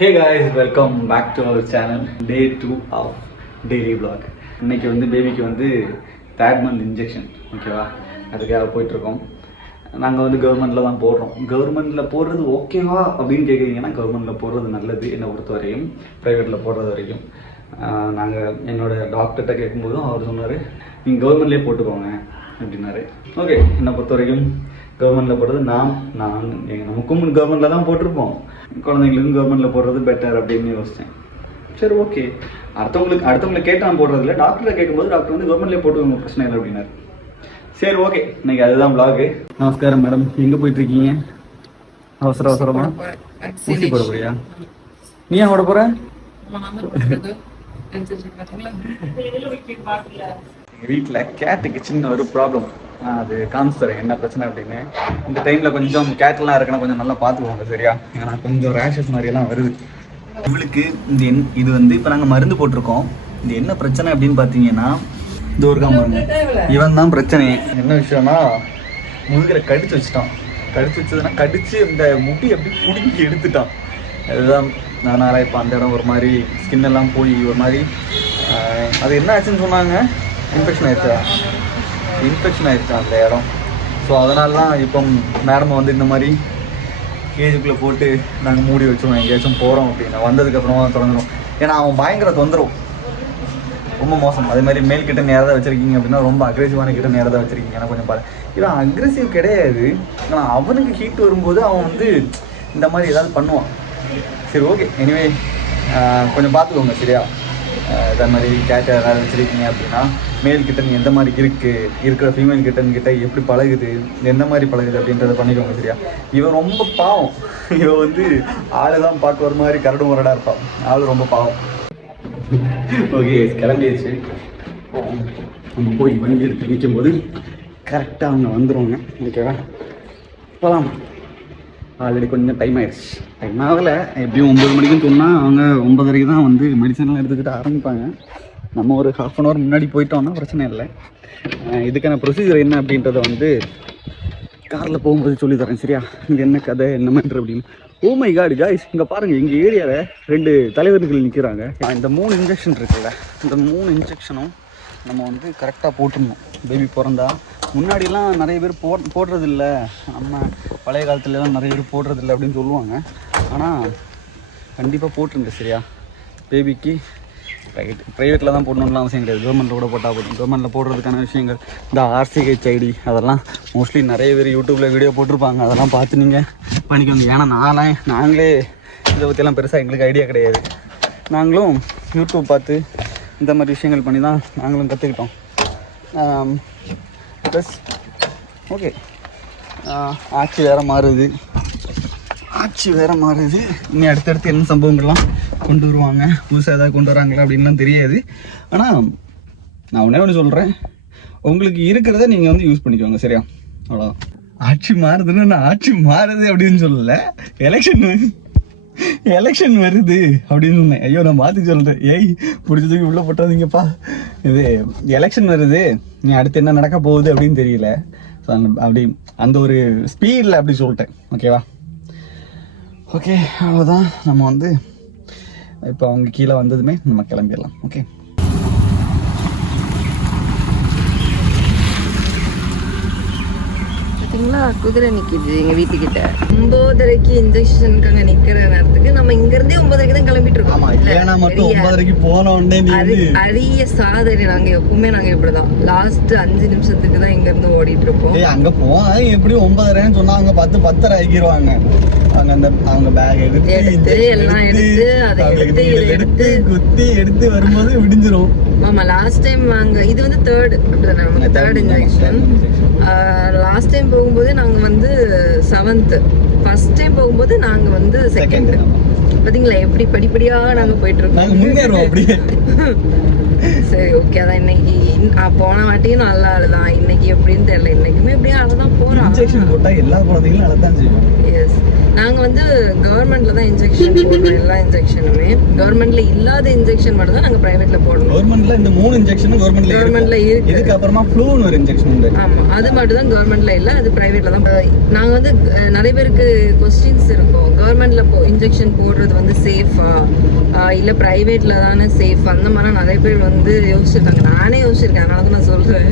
Hey guys, welcome back to our channel. Day 2 of daily vlog. இன்னைக்கு வந்து பேபிக்கு வந்து 3rd month இன்ஜெக்ஷன், ஓகேவா? அதுக்காக போயிட்டுருக்கோம். நாங்கள் வந்து கவர்மெண்ட்டில் தான் போடுறோம். கவர்மெண்ட்டில் போடுறது ஓகேவா அப்படின்னு கேட்குறீங்கன்னா, கவர்மெண்ட்டில் போடுறது நல்லது என்னை பொறுத்த வரையும், ப்ரைவேட்டில் போடுறது வரைக்கும். நாங்கள் என்னோடய டாக்டர்கிட்ட கேட்கும்போதும் அவர் சொன்னார், நீங்கள் கவர்மெண்ட்லேயே போட்டுக்கோங்க அப்படின்னாரு. ஓகே, என்னை பொறுத்த வரைக்கும் கவர்மெண்ட்டில் போடுறது நமக்கும் கவர்மெண்ட்டில் தான் போட்டிருப்போம், குழந்தைங்களுக்கும் கவர்மெண்ட்டில் போடுறது பெட்டர் அப்படின்னு யோசித்தேன். சரி, ஓகே. அடுத்தவங்களை கேட்டு நான் போடுறதில்ல, டாக்டரை கேட்கும்போது டாக்டர் வந்து கவர்மெண்ட்லேயே போட்டுக்கோங்க, பிரச்சனை இல்லை அப்படின்னாரு. சரி, ஓகே. இன்னைக்கு அதுதான் vlog. நமஸ்காரம் மேடம், எங்கே போயிட்டுருக்கீங்க? அவசரமா ஊசி போட போறியா? நீ ஏன் ஓட போற? எங்கள் வீட்டில் கேட்டுக்கு சின்ன ஒரு ப்ராப்ளம், அது காமிச்சு தரேன் என்ன பிரச்சனை அப்படின்னு. இந்த டைமில் கொஞ்சம் கேட்டெல்லாம் இருக்குன்னா கொஞ்சம் நல்லா பார்த்துக்குவாங்க, சரியா? ஏன்னா கொஞ்சம் ரேஷஸ் மாதிரியெல்லாம் வருது இவளுக்கு. இது வந்து இப்போ நாங்கள் மருந்து போட்டிருக்கோம். இது என்ன பிரச்சனை அப்படின்னு பார்த்தீங்கன்னா, இது ஒரு காமங்க இவன் தான் பிரச்சனை. என்ன விஷயம்னா, முதுகில் கடிச்சு வச்சுட்டான். கடிச்சு இந்த முட்டி அப்படி பிடுங்கி எடுத்துட்டான். அதுதான் அதனால் இப்போ அந்த இடம் ஒரு மாதிரி ஸ்கின் எல்லாம் போய் ஒரு மாதிரி அது என்ன ஆச்சுன்னு சொன்னாங்க, இன்ஃபெக்ஷன் ஆயிடுச்சு அந்த இடம். ஸோ அதனால தான் இப்போ மேடம் வந்து இந்த மாதிரி கேஜுக்குள்ளே போட்டு நாங்கள் மூடி வச்சோம். எங்கேயாச்சும் போகிறோம் அப்படின்னா வந்ததுக்கப்புறமா திறந்துடும். ஏன்னா அவன் பயங்கர தொந்தரவு, ரொம்ப மோசம். அதே மாதிரி மேல் கிட்ட நேரதாக வச்சுருக்கீங்க அப்படின்னா ரொம்ப அக்ரெசிவான கிட்ட நேரதாக வச்சுருக்கீங்க. ஏன்னா கொஞ்சம் பாரு, இவன் அக்ரெசிவ் கிடையாது, ஆனால் அவனுக்கு ஹீட் வரும்போது அவன் வந்து இந்த மாதிரி ஏதாவது பண்ணுவான். சரி, ஓகே. எனிவே கொஞ்சம் பார்த்துக்கோங்க, சரியா? இதே மாதிரி கேட்டை ஏதாவது வச்சுருக்கீங்க அப்படின்னா மேல் கிட்டன் எந்த மாதிரி இருக்கிற ஃபீமேல் கிட்ட எப்படி பழகுது, எந்த மாதிரி பழகுது அப்படின்றத பண்ணிக்கோங்க, சரியா? இவன் ரொம்ப பாவம். இவன் வந்து ஆளு தான் பார்க்க ஒரு மாதிரி கரடு முரடாக இருப்பான். ஆள் ரொம்ப பாவம். ஓகே, கிளம்பிடுச்சு. நம்ம போய் வண்டி எடுத்து நிற்கும் போது கரெக்டாக அவங்க வந்துடுவாங்க, ஓகேவா? போகலாம். ஆல்ரெடி கொஞ்சம் டைம் ஆகிடுச்சு. டைம் ஆகலை, எப்படியும் 9 மணிக்குன்னு சொன்னால் அவங்க 9:30 தான் வந்து மெடிசன்லாம் எடுத்துக்கிட்டு ஆரம்பிப்பாங்க. நம்ம ஒரு 1/2 hour முன்னாடி போயிட்டோம்னா பிரச்சனை இல்லை. இதுக்கான ப்ரொசீஜர் என்ன அப்படின்றத வந்து காரில் போகும்போது சொல்லித்தரேன், சரியா? இது என்ன கதை என்ன மேட்ரு அப்படின்னு. ஓ மை காட் காய்ஸ், இங்கே பாருங்கள், எங்கள் ஏரியாவில் 2 தலைவர்கள் நிற்கிறாங்க. இந்த 3 இன்ஜெக்ஷன் இருக்குல்ல, இந்த 3 இன்ஜெக்ஷனும் நம்ம வந்து கரெக்டாக போட்டுடணும். பேபி பிறந்தா முன்னாடிலாம் நிறைய பேர் போடுறதில்ல, நம்ம பழைய காலத்துலலாம் நிறைய பேர் போடுறதில்ல அப்படின்னு சொல்லுவாங்க. ஆனால் கண்டிப்பாக போட்டுருங்க, சரியா? பேபிக்கு ப்ரைவேட்டில் தான் போடணும்லாம் அவசியம் கிடையாது, கவர்மெண்ட்டில் கூட போட்டால் போதும். கவர்மெண்ட்டில் போடுறதுக்கான விஷயங்கள் இந்த RCHID அதெல்லாம் மோஸ்ட்லி நிறைய பேர் யூடியூப்பில் வீடியோ போட்டிருப்பாங்க, அதெல்லாம் பார்த்து நீங்கள் பண்ணிக்கோங்க. ஏன்னா நாங்களே இதை பற்றியெல்லாம் பெருசாக எங்களுக்கு ஐடியா கிடையாது. நாங்களும் யூடியூப் பார்த்து இந்த மாதிரி விஷயங்கள் பண்ணி தான் நாங்களும் கற்றுக்கிட்டோம். ப்ளஸ் ஓகே, ஆட்சி வேறு மாறுது. இனி அடுத்தடுத்து என்ன சம்பவங்கள்லாம் கொண்டு வருவாங்க, புதுசாக ஏதாவது கொண்டு வராங்களா அப்படின்லாம் தெரியாது. ஆனால் நான் ஒன்று சொல்கிறேன், உங்களுக்கு இருக்கிறத நீங்கள் வந்து யூஸ் பண்ணிக்கோங்க, சரியா? அவ்வளோ. ஆட்சி மாறுதுன்னு நான் ஆட்சி மாறுது அப்படின்னு சொல்லலை, எலெக்ஷன் வருது அப்படின்னு சொன்னேன். ஐயோ, நான் மாற்றி சொல்கிறேன். பிடிச்சதுக்கு உள்ளே போட்டாதீங்கப்பா. இது எலெக்ஷன் வருது, நீ அடுத்து என்ன நடக்க போகுது அப்படின்னு தெரியல. ஸோ அப்படி அந்த ஒரு ஸ்பீடில் அப்படி சொல்லிட்டேன், ஓகேவா? ஓகே, அவ்வளோதான். நம்ம வந்து இப்போ அவங்க கீழே வந்ததுமே நம்ம கிளம்பிடலாம், ஓகே? குதிரை நிக்குது எங்க வீட்டுக்கிட்ட. 9:30 இன்ஜெக்ஷனுக்காக நிக்கிற நேரத்துக்கு நம்ம இங்க இருந்தே 9:30 தான் கிளம்பிட்டு இருக்கோம். அரிய சாதனை. நாங்க எப்பவுமே இப்படிதான் லாஸ்ட் 5 நிமிஷத்துக்கு தான் இங்க இருந்து ஓடிட்டு இருப்போம். அங்க போனா எப்படியும் 9:30 சொன்னா அவங்க 10:10 ஆகிடுவாங்க. அவங்க பேக் எடுத்து எல்லாம் எடுத்து அதை குத்தி எடுத்து வரும்போது விடிஞ்சிரும். ஆமா, லாஸ்ட் டைம் இது வந்து தேர்ட் இன்ஜெக்ஷன். லாஸ்ட் டைம் போகும்போது நாங்க வந்து 7th, ஃபர்ஸ்ட் டைம் போகும்போது நாங்க வந்து 2nd. பாத்தீங்களா எப்படி படிப்படியா நாங்க போயிட்டு இருக்கோம். சரி ஓகே. அதான் இன்னைக்கு போன வாட்டியும் நல்லா அழுதான், இன்னைக்கு எப்படின்னு தெரியல. இன்னைக்குமே எப்படியும் அழுதான் போறான். இன்ஜெக்ஷன் போட்டா எல்லா குழந்தைகளும் அழத்தான் செய்யும். எஸ், நாங்க வந்து கவர்மெண்ட்ல தான் இன்ஜெக்ஷன் போடுறோம். எல்லா இன்ஜெக்ஷனுமே கவர்மெண்ட்ல இல்லாத இன்ஜெக்ஷன் மட்டும் தான் நாங்க பிரைவேட்ல போடணும். கவர்மெண்ட்ல இந்த 3 இன்ஜெக்ஷனும் கவர்மெண்ட்ல இருக்கு. இதுக்கு அப்புறமா ஃப்ளூன்னு ஒரு இன்ஜெக்ஷன் உண்டு. ஆமா, அது மட்டும் தான் கவர்மெண்ட்ல இல்ல, அது பிரைவேட்ல தான். நாங்க வந்து நிறைய பேருக்கு கொஸ்டின்ஸ் இருக்கும், கவர்மெண்ட்ல இன்ஜெக்ஷன் போடுறது வந்து சேஃபா இல்ல பிரைவேட்ல தானே சேஃப், அந்த மாதிரி நிறைய பேர் வந்து யோசிச்சிருக்காங்க. நானே யோசிச்சிருக்கேன், அதனால தான் நான் சொல்றேன்.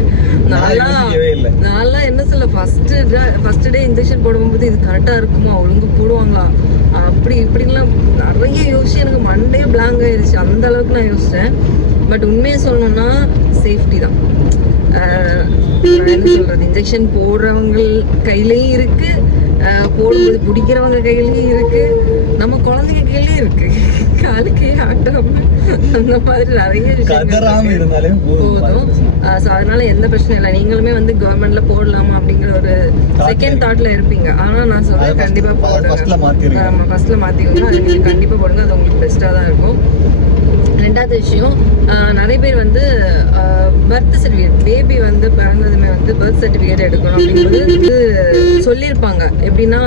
நான்லாம் என்ன சொல்ல, ஃபர்ஸ்ட் டே இன்ஜெக்ஷன் போடும்போது இது கரெக்டா இருக்குமா, ஒழுங்கு போடுவாங்களா, அப்படி இப்படிலாம் நிறைய யோசிச்சு எனக்கு மண்டே பிளாங்க் ஆயிடுச்சு. அந்த அளவுக்கு நான் யோசிச்சேன். பட் உண்மையை சொல்லணும்னா சேஃப்டி தான். என்ன சொல்றது, இன்ஜெக்ஷன் போடுறவங்க கையிலயும் இருக்கு, போடும்போது பிடிக்கிறவங்க கையிலயும் இருக்கு, நம்ம குழந்தைங்க கையிலயும் இருக்கு. காலுக்கே ஆட்டாம அந்த மாதிரி நிறைய விஷயம் போதும். அதனால எந்த பிரச்சனையும் இல்லை. நீங்களுமே வந்து கவர்மெண்ட்ல போடலாமா அப்படிங்கிற ஒரு செகண்ட் தாட்ல இருப்பீங்க. ஆனா நான் சொல்றேன், கண்டிப்பா போடுங்க. ஃபர்ஸ்ட்ல மாத்திக்கோங்க. அது நீங்க கண்டிப்பா போடுங்க, அது உங்களுக்கு பெஸ்டா தான் இருக்கும். ரெண்டாவது விஷயம், நிறைய பேர் வந்து பர்த் சர்டிஃபிகேட், பேபி வந்து பிறந்ததுமே வந்து பர்த் சர்டிஃபிகேட் எடுக்கணும் அப்படிங்கிறது சொல்லியிருப்பாங்க. எப்படின்னா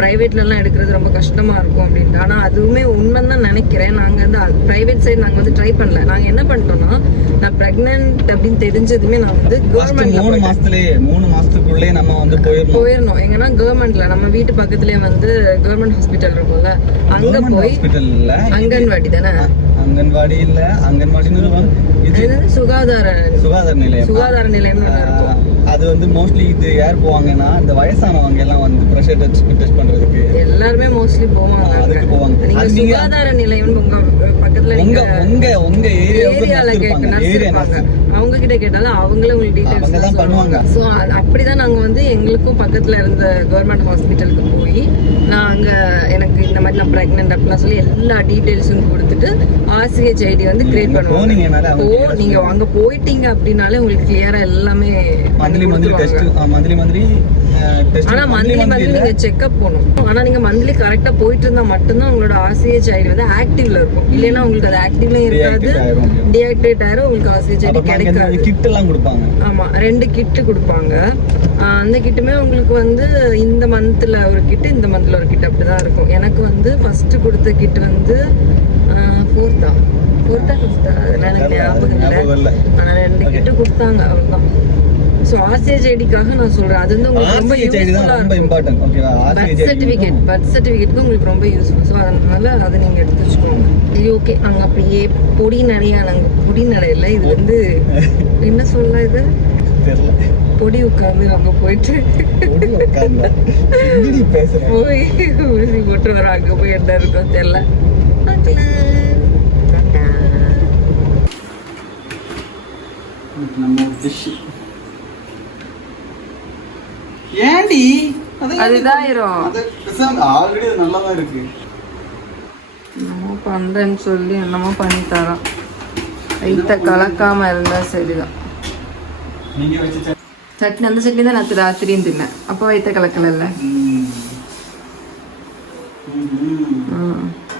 ப்ரைவேட்லலாம் எடுக்கிறது ரொம்ப கஷ்டமாக இருக்கும் அப்படின்ட்டு. ஆனால் அதுவுமே உண்மைன்னு தான் நினைக்கிறேன். நாங்கள் வந்து ப்ரைவேட் சைடு நாங்கள் வந்து ட்ரை பண்ணல. நாங்கள் என்ன பண்ணிட்டோம்னா, நான் ப்ரெக்னென்ட் அப்படின்னு தெரிஞ்சதுமே நான் வந்து கவர்மெண்ட் 3 மாசத்துக்குள்ளே நம்ம வந்து போயிடணும். எங்கன்னா கவர்மெண்ட்ல நம்ம வீட்டு பக்கத்துலேயே வந்து கவர்மெண்ட் ஹாஸ்பிட்டல் இருக்கும்ல, அங்கே போய் அங்கன்வாடி தானே, அங்கன்வாடி இல்ல, அங்கன்வாடி சுகாதார நிலையம் இருக்கும். அது வந்து மோஸ்ட்லி இது யார் போவாங்கன்னா, இந்த வயசானவங்க எல்லாம் வந்து பிரஷர் டெஸ்ட் பண்றதுக்கு எல்லாருமே மோஸ்ட்லி போவாங்க. அதுக்கு போவாங்க. நீங்க சுகாதார நிலையம் உங்க பக்கத்துல உங்க ஏரியால கேட்கணும், அவங்க கிட்ட கேட்டாலும் அவங்களே உங்களுக்கு டீடைல்ஸ் தான் பண்ணுவாங்க. ஸோ அப்படிதான் நாங்க வந்து எங்களுக்கும் பக்கத்துல இருந்த கவர்மெண்ட் ஹாஸ்பிட்டலுக்கு போய் நான் அங்க எனக்கு இந்த மாதிரி நான் பிரெக்னென்ட் அப்படிலாம் சொல்லி எல்லா டீடைல்ஸும் கொடுத்துட்டு RCH ஐடி வந்து கிரியேட் பண்ணுவோம். நீங்க அங்க போயிட்டீங்க அப்படின்னாலே உங்களுக்கு கிளியரா எல்லாமே மந்த்லி டெஸ்ட். ஆனா மந்த்லி நீங்க செக்அப் போகணும். ஆனா நீங்க மந்த்லி கரெக்டா போயிட்டு இருந்தா மட்டும்தான் உங்களோட RCH ஐடி வந்து ஆக்டிவ்ல இருக்கும். இல்லைன்னா உங்களுக்கு அது ஆக்டிவ்லயும் இருக்காது, டீஆக்டிவேட் ஆயிரும். உங்களுக்கு RCH ஐடி கிடைக்காது. கிட் எல்லாம் கொடுப்பாங்க. ஆமா, 2 கிட் கொடுப்பாங்க. அந்த கிட்டுமே உங்களுக்கு வந்து இந்த மந்த்ல ஒரு கிட், இந்த மந்த்ல ஒரு கிட் அப்படிதான் இருக்கும். எனக்கு வந்து ஃபர்ஸ்ட் கொடுத்த கிட் வந்து ஃபோர்த்தா எனக்கு ஞாபகம் இல்லை. ஆனா 2 கிட்டு கொடுத்தாங்க, அவ்வளவுதான். ஸோ RCH ஐடிக்காக நான் சொல்றேன், அது வந்து உங்களுக்கு ரொம்ப யூஸ்ஃபுல்லா இருக்கும். பர்த் சர்டிஃபிகேட்க்கு உங்களுக்கு ரொம்ப யூஸ்ஃபுல். ஸோ அதனால அதை நீங்க எடுத்து வச்சுக்கோங்க. சரி ஓகே, நாங்கள் அப்படியே பொடி நடையில இது வந்து என்ன சொல்ல, இது பொடி உட்காந்து அங்க போயிட்டு போய் ஊசி போட்டு வர, அங்க போய் என்ன இருக்கும் தெரியல. ஏண்டி அதுதான் ஆல்ரெடி நல்லா தான் இருக்கு. என்னமோ பண்றேன்னு சொல்லி என்னமோ பண்ணி தரோம். வயிற்ற கலக்காம இருந்தா சரிதான். சட்னி, அந்த சட்னி தான் நான் ராத்திரியும் தின்னேன். அப்போ வயிற்ற கலக்கல இல்ல.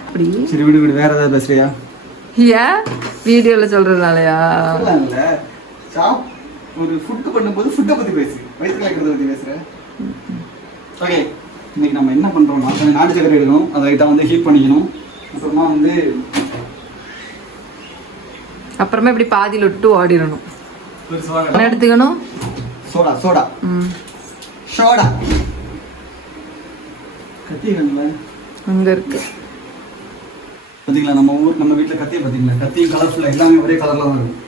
அப்படி சரி விடு, வேற ஏதாவது பேசுறியா? ஏன் வீடியோல சொல்றதுனாலயா? ஒரு ஃபுட் பண்ணும்போது ஃபுட்டை பத்தி பேசு, வயிற்று கலக்கிறத பத்தி பேசுற. ஓகே, இன்னைக்கு நம்ம என்ன பண்றோம்னா, நாட்டு சக்கரை எடுக்கணும், அதை லைட்டாக வந்து ஹீட் பண்ணிக்கணும். அப்புறமா வந்து அப்புறமா இப்படி பாதியில் விட்டு ஓடிடணும். என்ன எடுத்துக்கணும்? சோடா கத்தி அங்க இருக்கு பாத்தீங்களா? நம்ம வீட்டில் கத்தியை பார்த்தீங்களா? கத்தியும் கலர்ஃபுல்லாக எல்லாமே ஒரே கலர்ல தான் இருக்கும்.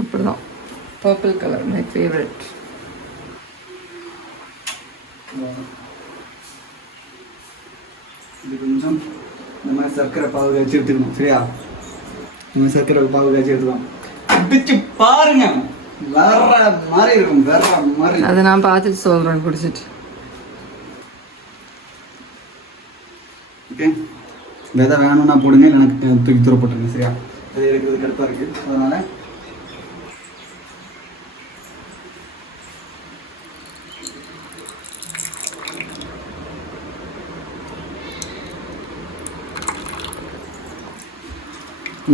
அப்படிதான், பர்பிள் கலர் மை ஃபேவரட். இது கொஞ்சம் இந்த மாதிரி சர்க்கரை பாவு காய்ச்சி எடுத்துக்கணும். சரியா? இந்த மாதிரி சர்க்கரை பாவு காய்ச்சி எடுத்துக்கலாம். குடிச்சு பாருங்க, வேற மாதிரி இருக்கும், வேற மாதிரி. அதை நான் பார்த்துட்டு சொல்றேன் குடிச்சிட்டு. ஓகே, விதை வேணும்னா போடுங்க, எனக்கு தூக்கி தூர போட்டுருங்க. சரியா? விதை எடுக்கிறது கரெக்டாக இருக்கு. அதனால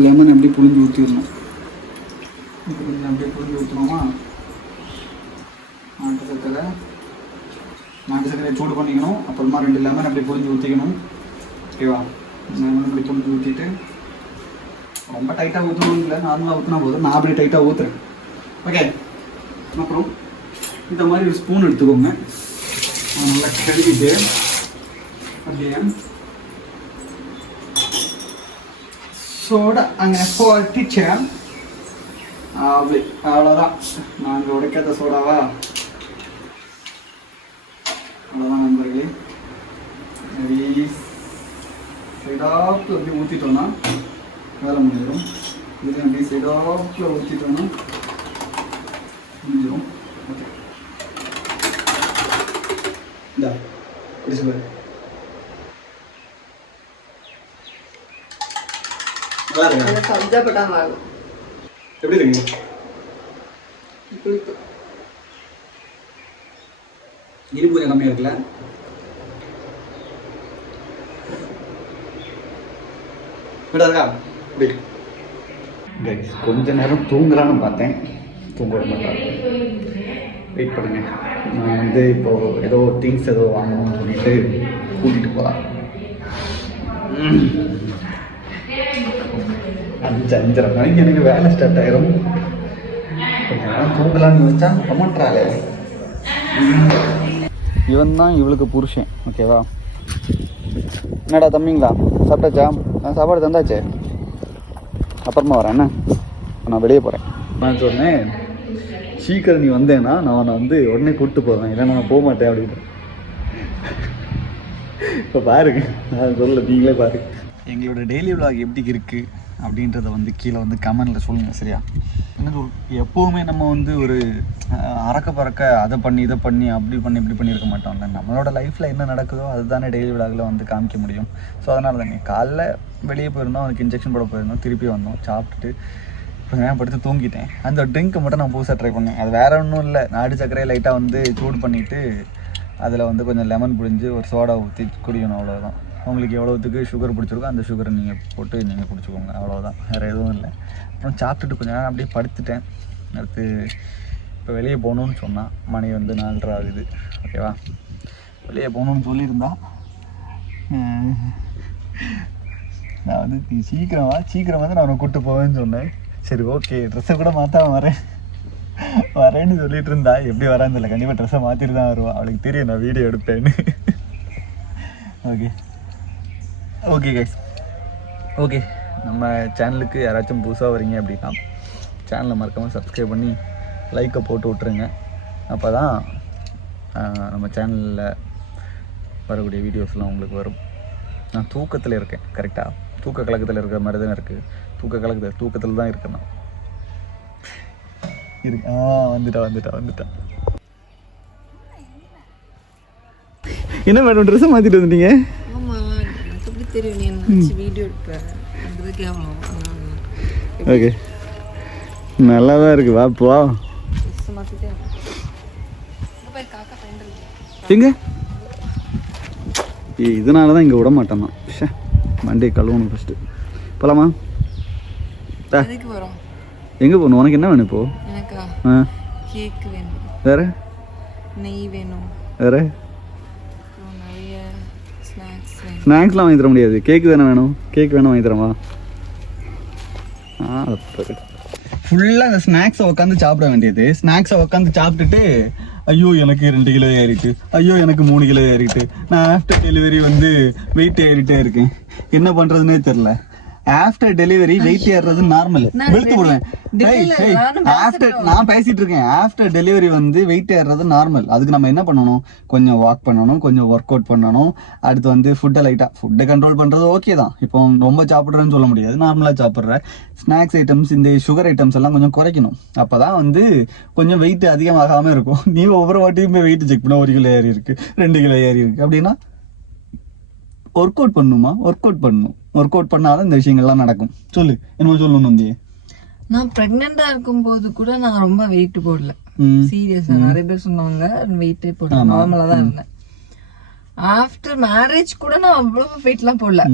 லெமன் அப்படியே புளிஞ்சு ஊற்றிடணும். கொஞ்சம் அப்படியே புளிஞ்சு ஊற்றணுமா? நாட்டு சர்க்கரை சூடு பண்ணிக்கணும். அப்புறமா 2 லெமன் அப்படியே புளிஞ்சு ஊற்றிக்கணும். ஓகேவா? லெமன் அப்படி புளிஞ்சு ஊற்றிட்டு ரொம்ப டைட்டாக ஊற்றணும் இல்லை, நார்மலாக ஊற்றினா போதும். நான் அப்படியே டைட்டாக ஊற்றுறேன். ஓகே. அப்புறம் இந்த மாதிரி ஒரு ஸ்பூன் எடுத்துக்கோங்க. நல்லா கழுவிட்டு அப்படியே சோடா அங்கே போட்டுச்சேன். அப்படி அவ்வளோதான். நாங்கள் உடைக்காத சோடாவா? அவ்வளோதான் நண்பர்களே. அப்படி சைடாப்பில் அப்படி ஊற்றிட்டோன்னா வேலை முடிஞ்சிடும். இதுக்கு அப்படி சைடாப்பில் ஊற்றிட்டோன்னா முடிஞ்சிடும். ஓகே. இந்தா குடிச்சு பாரு. நல்லா இருக்கு. சப்ஜாப்பட்டாங்க எப்படி இருக்கு? இனிப்பு கொஞ்சம் கம்மியாக இருக்குல்ல? விடாதா? கொஞ்ச நேரம் தூங்கலான்னு பார்த்தேன், தூங்க விட மாட்டேன். வெயிட் பண்ணுங்க. நான் வந்து இப்போது ஏதோ திங்ஸ் ஏதோ வாங்கணும்னு சொல்லிட்டு கூட்டிகிட்டு போகலாம். 5:30 மணிக்கு எனக்கு வேலை ஸ்டார்ட் ஆயிரும். கொஞ்ச நேரம் தூங்கலான்னு வச்சா கமெண்ட்றாளே. இவன் தான் இவளுக்கு புருஷன். ஓகேவா? என்னடா தம்பிங்களா, சாப்பிட்டாச்சா? நான் சாப்பாடு தந்தாச்சே, அப்புறமா வரேன். என்ன, நான் வெளியே போகிறேன். நான் சொன்னேன் சீக்கிரம் நீ வந்தேன்னா நான் உன்னை வந்து உடனே கூப்பிட்டு போவேன், இல்லைன்னா நான் போக மாட்டேன் அப்படின்னு. இப்போ பாருங்க, நான் சொல்ல நீங்களே பாருங்க. எங்களோட டெய்லி விலாக் எப்படி இருக்குது அப்படின்றத வந்து கீழே வந்து கமெண்டில் சொல்லுங்கள். சரியா? என்ன எப்போவுமே நம்ம வந்து ஒரு அறக்க பறக்க அதை பண்ணி இதை பண்ணி அப்படி பண்ணி இப்படி பண்ணியிருக்க மாட்டோம்ல. நம்மளோட லைஃப்பில் என்ன நடக்குதோ அதுதானே டெய்லி விலாகில் வந்து காமிக்க முடியும். ஸோ அதனால தான் காலைல வெளியே போயிருந்தோம், அவனுக்கு இன்ஜெக்ஷன் போட போயிருந்தோம், திருப்பி வந்தோம், சாப்பிட்டுட்டு கொஞ்சம் நேரம் படுத்து தூங்கிட்டேன். அந்த ட்ரிங்க்கை மட்டும் நான் புதுசாக ட்ரை பண்ணேன். அது வேறு ஒன்றும் இல்லை, நாடு சர்க்கரையை லைட்டாக வந்து சூடு பண்ணிவிட்டு அதில் வந்து கொஞ்சம் லெமன் புழிஞ்சு ஒரு சோடா ஊற்றி குடிக்கணும், அவ்வளோதான். உங்களுக்கு எவ்வளோத்துக்கு சுகர் பிடிச்சிருக்கோ அந்த சுகரை நீங்கள் போட்டு நீங்கள் குடிச்சிக்கோங்க, அவ்வளோதான். வேறு எதுவும் இல்லை. அப்புறம் சாப்பிட்டுட்டு கொஞ்சம் நேரம் அப்படியே படுத்துட்டேன். அடுத்து இப்போ வெளியே போகணுன்னு சொன்னால் மணி வந்து 4:30 ஆகுது. ஓகேவா? வெளியே போகணுன்னு சொல்லியிருந்தா நான் வந்து நீ சீக்கிரம் வந்து நான் அவனை கூப்பிட்டு போவேன்னு சொன்னேன். சரி ஓகே, ட்ரெஸ்ஸை கூட மாற்றாம வரேன்னு சொல்லிட்டு இருந்தா. எப்படி வரான்னு இல்லை, கண்டிப்பாக ட்ரெஸ்ஸை மாற்றிட்டு தான் வருவான். அவளுக்கு தெரியும் நான் வீடியோ எடுப்பேன்னு. Okay guys, okay. நம்ம சேனலுக்கு யாராச்சும் புதுசாக வரீங்க அப்படின்னா சேனலை மறக்காமல் சப்ஸ்கிரைப் பண்ணி லைக்கை போட்டு விட்ருங்க. அப்போ தான் நம்ம சேனலில் வரக்கூடிய வீடியோஸ்லாம் உங்களுக்கு வரும். நான் தூக்கத்தில் இருக்கேன், கரெக்டாக தூக்க கலக்கத்தில் இருக்கிற மாதிரி தானே இருக்குது. தூக்கத்தில் தான் இருக்கேன் நான். வந்துட்டா. என்ன மேடம் ட்ரெஸ்ஸை மாற்றிட்டு வந்துட்டீங்க? தெரியும், நீ என்ன வீடியோ எடுப்பேன். ஓகே, நல்லா தான் இருக்கு. வா போ. எங்க இதனால தான் இங்கே விட மாட்டேன் நான். மண்டே கழுவணும் ஃபஸ்ட்டு. போகலாமா? எங்கே போகணும்? உனக்கு என்ன வேணும் இப்போ? கேக் வேணும். வேற? நெய் வேணும். வேற? ஸ்நாக்ஸ்லாம் வாங்கி தர முடியாது. கேக் தானே வேணும். கேக் வேணும், வாங்கி தரமா? ஃபுல்லாக இந்த ஸ்நாக்ஸை உட்காந்து சாப்பிட வேண்டியது. ஸ்நாக்ஸை உட்காந்து சாப்பிட்டுட்டு ஐயோ எனக்கு 2 கிலோ ஏறிட்டு, ஐயோ எனக்கு 3 கிலோ ஏறிட்டு, நான் ஆஃப்டர் டெலிவரி வந்து வெயிட் ஏறிட்டே இருக்கேன், என்ன பண்ணுறதுனே தெரில. ஆஃப்டர் டெலிவரி வெயிட் ஏறுறது நார்மல். வெளுத்து போடுவேன். நான் பேசிட்டு இருக்கேன். ஆஃப்டர் டெலிவரி வந்து வெயிட் ஏறுறது நார்மல். அதுக்கு நம்ம என்ன பண்ணணும்? கொஞ்சம் வாக் பண்ணணும், கொஞ்சம் ஒர்க் அவுட் பண்ணணும். அடுத்து வந்து ஃபுட்டை கண்ட்ரோல் பண்ணுறது ஓகே தான். இப்போ ரொம்ப சாப்பிட்றேன்னு சொல்ல முடியாது, நார்மலாக சாப்பிட்ற ஸ்நாக்ஸ் ஐட்டம்ஸ், இந்த சுகர் ஐட்டம்ஸ் எல்லாம் கொஞ்சம் குறைக்கணும். அப்போ தான் வந்து கொஞ்சம் வெயிட் அதிகமாகாமல் இருக்கும். நீ ஒவ்வொரு வாட்டியுமே வெயிட் செக் பண்ண 1 கிலோ ஏறி இருக்கு, 2 கிலோ ஏறி இருக்கு அப்படின்னா ஒர்க் அவுட் பண்ணணுமா? ஒர்க் அவுட் பண்ணாதான் இந்த விஷயங்கள்லாம் நடக்கும். சொல்லு, என்ன சொல்லணும் நந்தி? நான் பிரெக்னெண்டா இருக்கும்போது கூட நான் ரொம்ப வெயிட் போடல. சீரியஸா நிறைய பேர் சொன்னாங்க வெயிட்டே போடல, நார்மலா தான் இருந்தேன். ஆஃப்டர் மேரேஜ் கூட நான் அவ்வளவு வெயிட்லாம் போடல.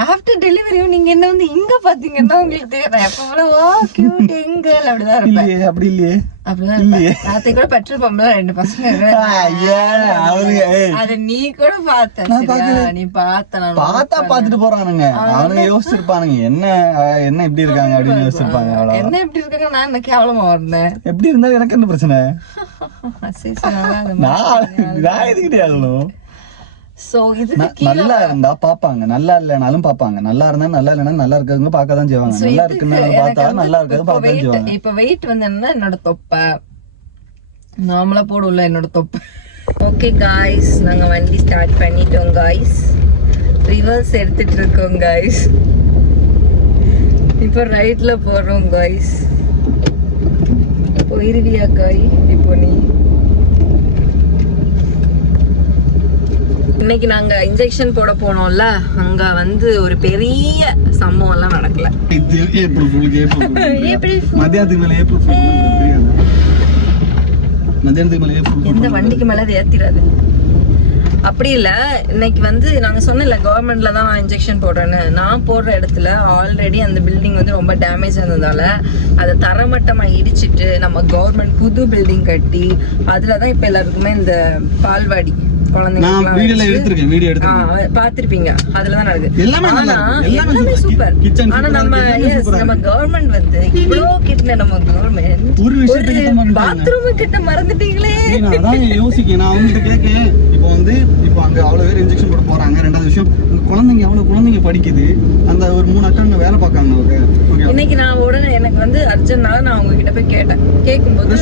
ஆஃப்டர் டெலிவரியும் நீங்க என்ன வந்து இங்க பாத்தீங்கன்னா உங்களுக்கு தெரியும் எப்ப போல வா கியூட் எங்கல் அப்படிதான் இருப்பேன். இல்லையே, அப்படி இல்லையே. அப்படிதான் இருப்பேன். ராத்திரி கூட பெட்ரோல் பம்ப்ல 2 பசங்க அது நீ கூட பார்த்த. சரியா? நீ பாத்துட்டு போறானுங்க. அவனுங்க யோசிச்சிருப்பானுங்க என்ன என்ன இப்படி இருக்காங்க அப்படின்னு யோசிச்சிருப்பாங்க. என்ன இப்படி இருக்காங்க, நான் என்ன கேவலமா வந்தேன். எப்படி இருந்தாலும் எனக்கு என்ன பிரச்சனை? நான் நான் எதுக்கிட்டே ஆகணும். சோ இது நல்லா இருந்தா பாப்பாங்க, நல்லா இல்லனாலும் பாப்பாங்க. நல்லா இருந்தா நல்லா இல்லனா நல்லா இருக்கவங்க பார்க்க தான் செய்வாங்க. நல்லா இருக்குன்னு பார்த்தா நல்லா இருக்கறது பார்க்க தான் செய்வாங்க. இப்ப வெயிட் வந்து என்ன, என்னோட தொப்பை நார்மலா போடும்ல என்னோட தொப்பை. ஓகே गाइस, நாங்க வண்டி ஸ்டார்ட் பண்ணிட்டோம் गाइस. ரிவர்ஸ் எடுத்துட்டு இருக்கோம் गाइस. இப்போ ரைட்ல போறோம் गाइस. போயிருவியா காய் இப்போ நீ? இன்னைக்கு நாங்க இன்ஜெக்ஷன் போட போனோம்ல, அங்க வந்து ஒரு பெரிய சம்பவம் எல்லாம் நடக்கல. மத்தியானத்துக்கு மேல எந்த வண்டிக்கு மேல அது ஏத்திராது. அப்படி இல்ல, இன்னைக்கு வந்து நாங்க சொன்னல கவர்மெண்ட்ல தான் நான் இன்ஜெக்ஷன் போடுறேன்னு. நான் போடுற இடத்துல ஆல்ரெடி அந்த பில்டிங் வந்து ரொம்ப டேமேஜ் இருந்ததால அதை தரமட்டமா இடிச்சிட்டு நம்ம கவர்மெண்ட் புது பில்டிங் கட்டி அதுலதான் இப்ப எல்லாருக்குமே இந்த பால்வாடி பாத்திருப்பீங்க. அதுலதான் நடக்குது. எல்லாமே சூப்பர். ஆனா நம்ம கவர்மெண்ட் வந்து இவ்வளவு கிட்ட நம்ம கவர்மெண்ட் பாத்ரூம் கிட்ட மறந்துட்டீங்களே. யோசிக்க நான் அவங்ககிட்ட கேட்கேன். இப்போ வந்து இப்போ அங்க அவ்வளவு பேர் இன்ஜெக்ஷன் போட போறாங்க. ரெண்டாவது விஷயம், குழந்தைங்க அவ்வளவு குழந்தைங்க படிக்குது. அந்த ஒரு 3 அக்காங்க வேலை பார்க்காங்க. இன்னைக்கு நான் உடனே எனக்கு வந்து அர்ஜென்ட்னால நான் அவங்க கிட்ட போய் கேட்டேன். கேட்கும்போது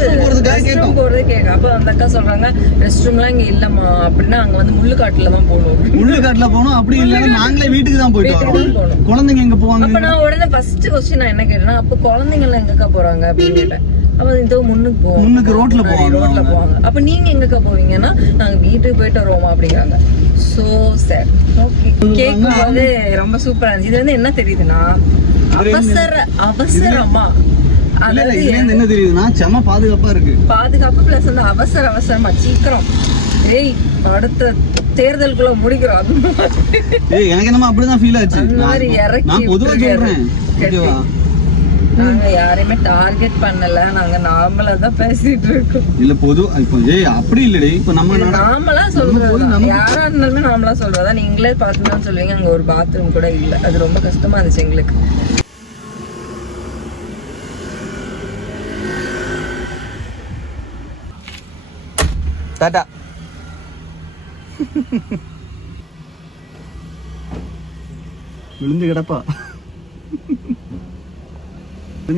போறது கேட்க, அப்ப அந்த அக்கா சொல்றாங்க ரெஸ்ட் ரூம்லாம் இங்க இல்லம்மா அப்படின்னா அங்க வந்து முள்ளுக்காட்டுல தான் போகணும். முள்ளுக்காட்டுல போகணும். அப்படி இல்லைன்னா நாங்களே வீட்டுக்கு தான் போயிட்டு வரோம். குழந்தைங்க எங்க போவாங்க? அப்ப நான் உடனே ஃபர்ஸ்ட் क्वेश्चन நான் என்ன கேட்டேன்னா, அப்ப குழந்தைங்க எல்லாம் எங்கக்கா போறாங்க அப்படின்னு கேட்டேன். அப்ப இதோ முன்னுக்கு போவோம், முன்னுக்கு ரோட்ல போவாங்க. அப்ப நீங்க எங்கக்கா போவீங்கன்னா நாங்க வீட்டுக்கு போயிட்டு வருவோமா அப்படிங்காங்க. So sir. ஓகே, கேக்கும்போது ரொம்ப சூப்பரா இருந்துச்சு. இது வந்து என்ன தெரியுதுன்னா அவசரமா என்ன தெரியுதுன்னா செம பாதுகாப்பா இருக்கு. பாதுகாப்பு பிளஸ் வந்து அவசரமா சீக்கிரம் ஏய் அடுத்த தேர்தலுக்குள்ள முடிக்கிறோம். எனக்கு என்னமா அப்படிதான் ஃபீல் ஆச்சு. நான் பொதுவா சொல்றேன், நாங்க யாரையுமே டார்கெட் பண்ணல, நாங்க நார்மலா தான் பேசிட்டு இருக்கோம். இல்ல பொது இப்போ அப்படி இல்லடே. இப்போ நம்ம நார்மலா சொல்றது, யாரா இருந்தாலுமே நார்மலா சொல்றதா. நீங்களே பார்த்துதான் சொல்லுவீங்க. அங்க ஒரு பாத்ரூம் கூட இல்ல. அது ரொம்ப கஷ்டமா இருந்துச்சு எங்களுக்கு. டாடா. விழுந்து கிடப்பா.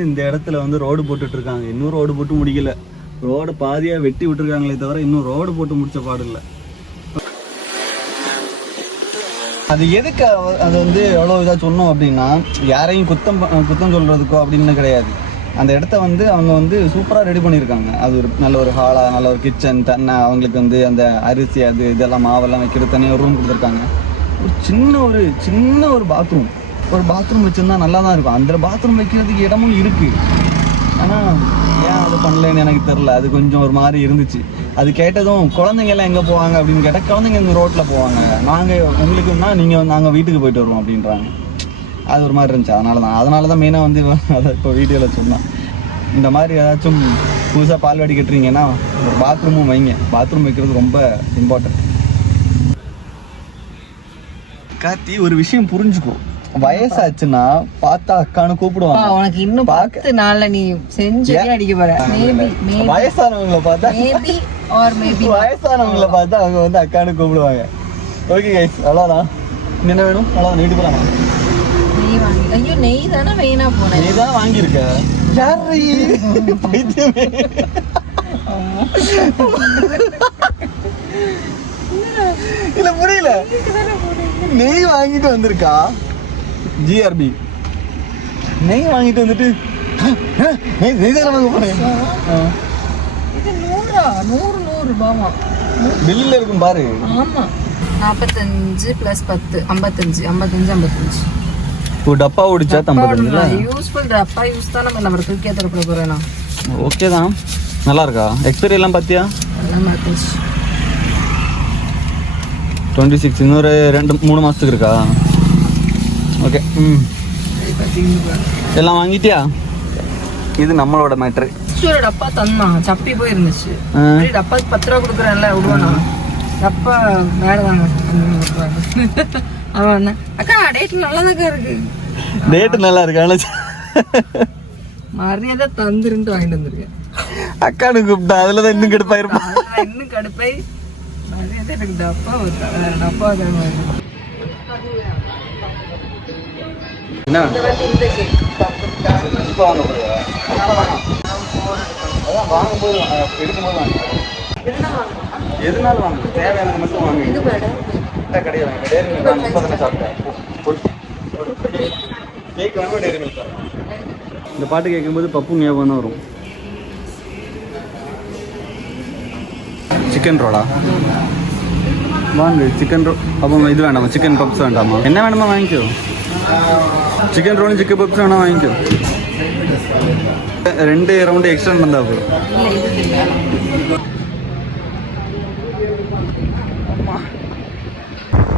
இந்த இடத்துல வந்து ரோடு போட்டுட்டு இருக்காங்க. இன்னும் ரோடு போட்டு முடிக்கல. ரோடு பாதியா வெட்டி விட்டுருக்காங்களே தவிர இன்னும் ரோடு போட்டு முடிச்ச பாடு இல்லை. அது எதுக்கு அது வந்து எவ்வளோ இதாக சொன்னோம் அப்படின்னா, யாரையும் குத்தம் சொல்றதுக்கோ அப்படின்னு கிடையாது. அந்த இடத்த வந்து அவங்க வந்து சூப்பராக ரெடி பண்ணியிருக்காங்க. அது ஒரு நல்ல ஒரு ஹாலாக, நல்ல ஒரு கிச்சன், தண்ணி, அவங்களுக்கு வந்து அந்த அரிசி அது இதெல்லாம் மாவெல்லாம் வைக்கிறது தனியாக ரூம் கொடுத்துருக்காங்க. ஒரு சின்ன ஒரு பாத்ரூம் வச்சுருந்தா நல்லா தான் இருக்கும். அந்த பாத்ரூம் வைக்கிறதுக்கு இடமும் இருக்குது. ஆனால் ஏன் அது பண்ணலன்னு எனக்கு தெரில. அது கொஞ்சம் ஒரு மாதிரி இருந்துச்சு. அது கேட்டதும் குழந்தைங்க எல்லாம் எங்கே போவாங்க அப்படின்னு கேட்டால், குழந்தைங்க இந்த ரோட்டில் போவாங்க, நாங்கள் உங்களுக்குன்னா நீங்கள் நாங்கள் வீட்டுக்கு போயிட்டு வருவோம் அப்படின்றாங்க. அது ஒரு மாதிரி இருந்துச்சு. அதனால தான் மெயினாக வந்து அதை இப்போ வீடியோவில் சொன்னேன். இந்த மாதிரி ஏதாச்சும் புதுசாக பால்வாடி கட்டுறீங்கன்னா ஒரு பாத்ரூமும் வைங்க. பாத்ரூம் வைக்கிறது ரொம்ப இம்பார்ட்டன்ட். கார்த்தி, ஒரு விஷயம் புரிஞ்சுக்கோ. வயசாச்சுன்னா பார்த்தா அக்கான்னு கூப்பிடுவாங்க. உனக்கு இன்னும் 10 நாள்ல நீ செஞ்சே அடிக்க போற. வயசானவங்களை பார்த்தா அவங்க வந்து அக்கான்னு கூப்பிடுவாங்க. ஓகே கைஸ், அவ்வளோதான். என்ன வேணும்? அவ்வளோதான். வீட்டுக்கு போகலாம். ஐயோ, நெய் தானே வேணா போனேன். நெய் தான் வாங்கியிருக்க. இல்ல புரியல. நெய் வாங்கிட்டு வந்திருக்கா. ஜிஆர்பி நெய் வாங்கிட்டு வந்துட்டு நெய் தானே வாங்க போனேன். இது 100 ரூபாமா பில்லுல இருக்கும் பாரு. ஆமா, 45 + 10 55. ஒரு டப்பா ஓடிச்சா 55. யூஸ்ஃபுல் டப்பா யூஸ் தான் நம்ம தூக்கி ஏத்தற போறேனா. ஓகே தான். நல்லா இருக்கா? எக்ஸ்பைரி எல்லாம் பாத்தியா? எல்லாம் பாத்துச்சு. 26 இன்னொரு 2-3 மாசத்துக்கு இருக்கா? ஓகே. எல்லாம் வாங்கிட்டியா? இது நம்மளோட மேட்ரு. டப்பா தந்தான் சப்பி போயிருந்துச்சு. டப்பாக்கு 10 ரூபா கொடுக்குறேன்ல விடுவானா? டப்பா வேறதாங்க. அவன் அக்கா டேட் நல்லாதாக்கா இருக்கு. டேட் நல்லா இருக்கு. மரியாதை தந்துருன்ட்டு வாங்கிட்டு வந்திருக்கேன். அக்கானு கூப்பிட்டா அதுலதான் இன்னும் கடுப்பாயிருப்பா. இன்னும் கடுப்பாய் மரியாதை எனக்கு டப்பா டப்பா என்ன வாங்கும்போது எடுக்கும்போது வாங்க. எதுனாலும் வாங்க, தேவையானது மட்டும் வாங்க. கிடையாது டேரி மில்க் நான் இப்போ தானே சாப்பிட்டேன். கேக் வாங்க டேரி மில்க். இந்த பாட்டு கேட்கும்போது பப்பு ஞாபகம் தான் வரும். சிக்கன் ரோலா வாங்க. சிக்கன் ரோல் அப்போ இது வேண்டாமா? சிக்கன் பப்ஸ் வேண்டாமா? என்ன வேணுமா வாங்கிக்கோ. சிக்கன் ரோலும் சிக்கன் பப்ஸ் வேணா வாங்கிக்கோ. 2 ரவுண்டு எக்ஸ்ட்ரா வந்தா போதும்.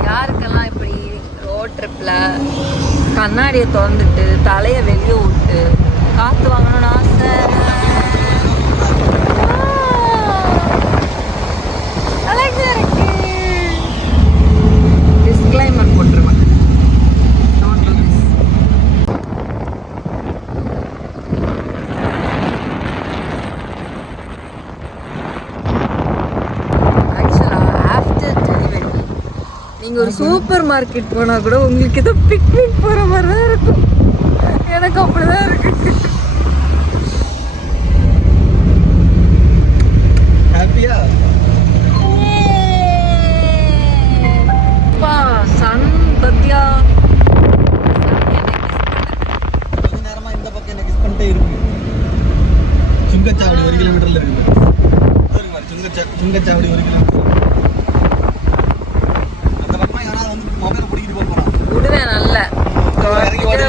யாருக்கெல்லாம் இப்படி ரோட் ட்ரிப்ல கண்ணாடியை திறந்துட்டு தலையை வெளியே விட்டு காத்து வாங்கணும்னு ஆசை? அழகா இருக்கு. டிஸ்க்ளைமர் போட்டுருவேன். நீங்க ஒரு சூப்பர் மார்க்கெட் போனா கூட உங்களுக்கு ஏதோ பிக்னிக் போற மாதிரி தான் இருக்கும். எனக்கு அப்படிதான் இருக்கு. ஹாப்பியா? பா சன் பத்தியா கொஞ்ச நேரமா இந்த பக்கம் என்ன கிஸ் பண்ணிட்டே இருக்கு. சுங்கச்சாவடி 1 கிலோமீட்டர்ல இருக்கு. சுங்கச்சாவடி 1 கிலோமீட்டர். விடுவேன் நல்ல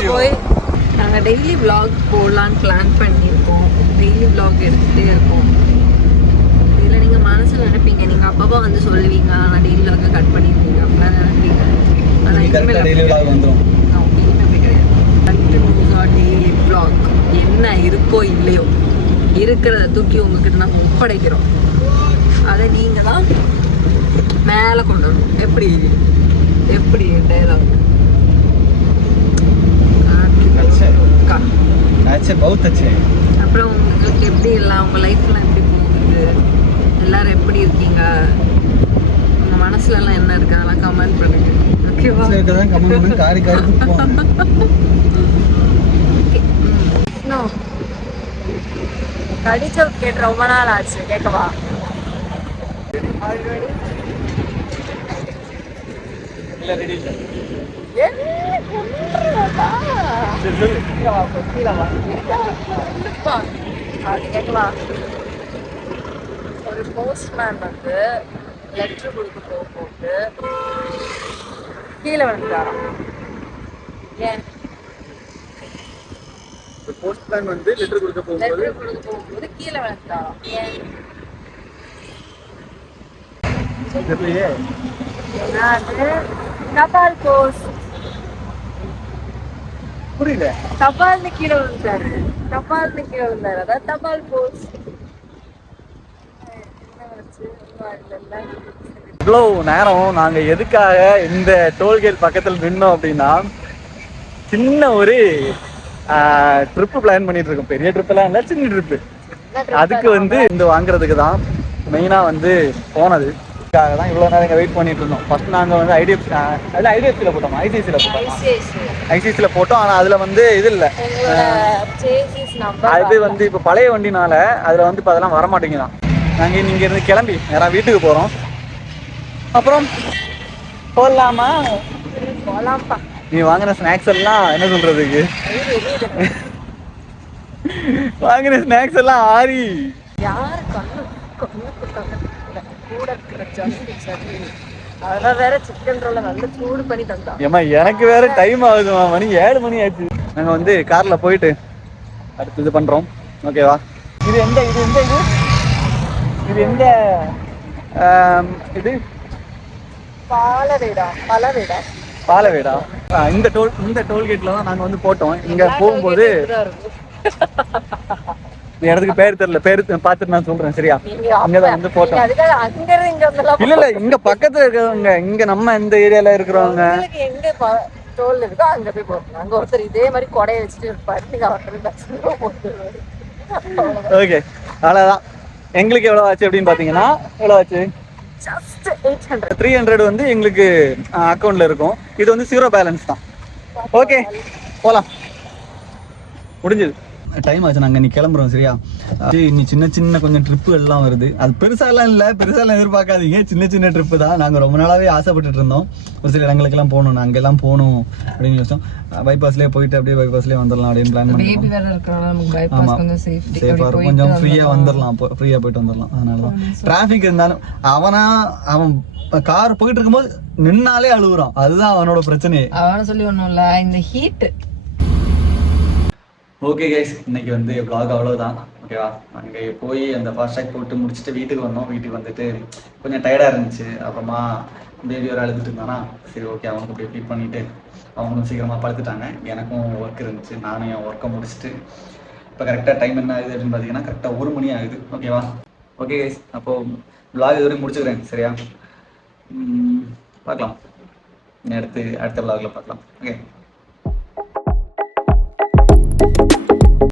போய். நாங்கள் டெய்லி விளாக் போடலான்னு பிளான் பண்ணியிருக்கோம். டெய்லி விளாக் எடுத்துகிட்டே இருக்கோம். இதில் நீங்கள் மனசில் நினைப்பீங்க, நீங்கள் அப்பப்போ வந்து சொல்லுவீங்க, ஆனால் டெய்லி விளாக்கை கட் பண்ணியிருப்பீங்க அப்படிலாம் நினைப்பீங்க. ஆனால் இனிமேல் டெய்லி விளாக் வந்துடும். அப்படி கிடையாது. கண்டினியூஸாக டெய்லி விளாக் என்ன இருக்கோ இல்லையோ இருக்கிறத தூக்கி உங்ககிட்ட நாங்கள் ஒப்படைக்கிறோம். அதை நீங்கள் தான் மேலே கொண்டு வரணும். எப்படி எப்படி டைலாக் அப்புறம் உங்களுக்கு எப்படி இல்லை, உங்கள் லைஃப்லாம் எப்படி போகுது, எல்லாரும் எப்படி இருக்கீங்க, உங்கள் மனசுலலாம் என்ன இருக்கு, அதெல்லாம் கமெண்ட் பண்ணுங்க. ஓகேவா? கடிச்ச கேட்டு ரொம்ப நாள் ஆச்சு, கேட்கவா? ஒரு போஸ்ட்மேன் வந்து லெட்டர் கொடுக்க போகும்போது கீழே விழுந்தாராம். ஏன்? போஸ்ட்மேன் வந்து லெட்டர் கொடுக்க போகும்போது கீழே விழுந்தாராம். ஏன்? தபால் போஸ்ட். புரியல. தபால்னு கீழே விழுந்தாரு. தபால்னு கீழே விழுந்தாரு. அதான் தபால் போஸ்ட். இவ்வளோ நேரம் நாங்க எதுக்காக இந்த டோல்கேட் பக்கத்தில் நின்னோம் அப்படின்னா, சின்ன ஒரு ட்ரிப்பு பிளான் பண்ணிட்டு இருக்கோம். பெரிய ட்ரிப்பெல்லாம் இல்லை, சின்ன ட்ரிப்பு. அதுக்கு வந்து இந்த வாங்குறதுக்கு தான் மெயினாக வந்து போனது. தான் இவ்வளோ நேரம் இங்கே வெயிட் பண்ணிட்டு இருந்தோம். ஃபர்ஸ்ட் நாங்கள் வந்து ஐடிஎஃப்சியில் போட்டோம், ஐசிஐசியில் போட்டோம். ஆனால் அதில் வந்து இது இல்லை, அது வந்து இப்போ பழைய வண்டினால அதில் வந்து இப்போ அதெல்லாம் வரமாட்டேங்குதான். நாங்கள் இங்கே இருந்து கிளம்பி நேராக வீட்டுக்கு போகிறோம். அப்புறம் போகலாமா? போகலாம்ப்பா. நீ வாங்கின ஸ்நாக்ஸ் எல்லாம் என்ன சொல்றதுக்கு, வாங்கின ஸ்நாக்ஸ் எல்லாம் ஆறி யாரு கூட அதெல்லாம் வேற சிக்கன் ரோல நல்ல சூடு பண்ணி தந்தா. ஏமா எனக்கு வேற டைம் ஆகுதுமா, மணி 7 மணி ஆச்சு. நாங்க வந்து கார்ல போயிட்டு அடுத்து இது பண்றோம். ஓகேவா? இது எந்த இது எந்த இது இது எந்த இது பலவேடா பாலவேடா இந்த டோல்கேட்ல தான் நாங்க வந்து போட்டோம். இங்க போகும்போது இந்த இடத்துக்கு பேர் தெரியல, பேர் பார்த்துட்டு நான் சொல்றேன் சரியா. இங்கதான் வந்து போட்டோம். இல்ல இங்க பக்கத்துல இருக்கிறவங்க, இங்க நம்ம இந்த ஏரியால இருக்கிறவங்க எங்க டோல் இருக்கோ அங்க போய் போட்டோம். அங்க ஒருத்தர் இதே மாதிரி கொடையை வச்சுட்டு இருப்பாரு. நீங்க அவர்கிட்ட ஓகே அவ்வளவுதான். எங்களுக்கு எவ்வளவு ஆச்சு அப்படின்னு பாத்தீங்கன்னா எவ்வளவு ஆச்சு, 300 வந்து எங்களுக்கு அக்கௌண்ட்ல இருக்கும். இது வந்து 0 பேலன்ஸ் தான். ஓகே போலாம், முடிஞ்சது. டைம் ஆச்சு, நாங்கள் இன்னைக்கு கிளம்புறோம் சரியா. இன்னி சின்ன சின்ன கொஞ்சம் ட்ரிப்பு எல்லாம் வருது. அது பெருசாலாம் இல்லை, பெருசாலாம் எதிர்பார்க்காதீங்க, சின்ன சின்ன ட்ரிப்பு தான். நாங்கள் ரொம்ப நாளாகவே ஆசைப்பட்டுட்டு இருந்தோம் ஒரு சில இடங்களுக்கெல்லாம் போகணும், நாங்கள் எல்லாம் போகணும் அப்படின்னு யோசிச்சோம். பைபாஸ்லேயே போயிட்டு அப்படியே பைபாஸ்லேயே வந்துடலாம் அப்படின்னு பிளான் பண்ணி. ஆமாம் சேஃபாக இருக்கும், கொஞ்சம் ஃப்ரீயாக வந்துடலாம், ஃப்ரீயாக போயிட்டு வந்துடலாம். அதனால தான் டிராஃபிக் இருந்தாலும் அவன் கார் போயிட்டு இருக்கும்போது நின்னாலே அழுகுறான், அதுதான் அவனோட பிரச்சனையே. அவன சொல்லி ஒன்றும் இல்லை, இந்த ஹீட்டு. ஓகே கைஸ், இன்னைக்கு வந்து vlog அவ்வளோதான். ஓகேவா, அங்கே போய் அந்த ஃபாஸ்டாக் போட்டு முடிச்சுட்டு வீட்டுக்கு வந்தோம். வீட்டுக்கு வந்துட்டு கொஞ்சம் டயர்டாக இருந்துச்சு. அப்புறமா பேபி ஒரு அழுதுட்டு இருந்தானா, சரி ஓகே அவனுக்கு அப்படியே ஃபீட் பண்ணிவிட்டு அவங்களும் சீக்கிரமாக படுத்துட்டாங்க. எனக்கும் ஒர்க் இருந்துச்சு, நானும் என் ஒர்க்கை முடிச்சுட்டு இப்போ கரெக்டாக டைம் என்ன ஆகுது அப்படின்னு பார்த்தீங்கன்னா கரெக்டாக 1 மணி ஆகுது. ஓகேவா, ஓகே கைஸ், அப்போது vlog இது வரைக்கும் முடிச்சுக்கிறேன் சரியா. பார்க்கலாம், அடுத்த vlogல பார்க்கலாம். ஓகே.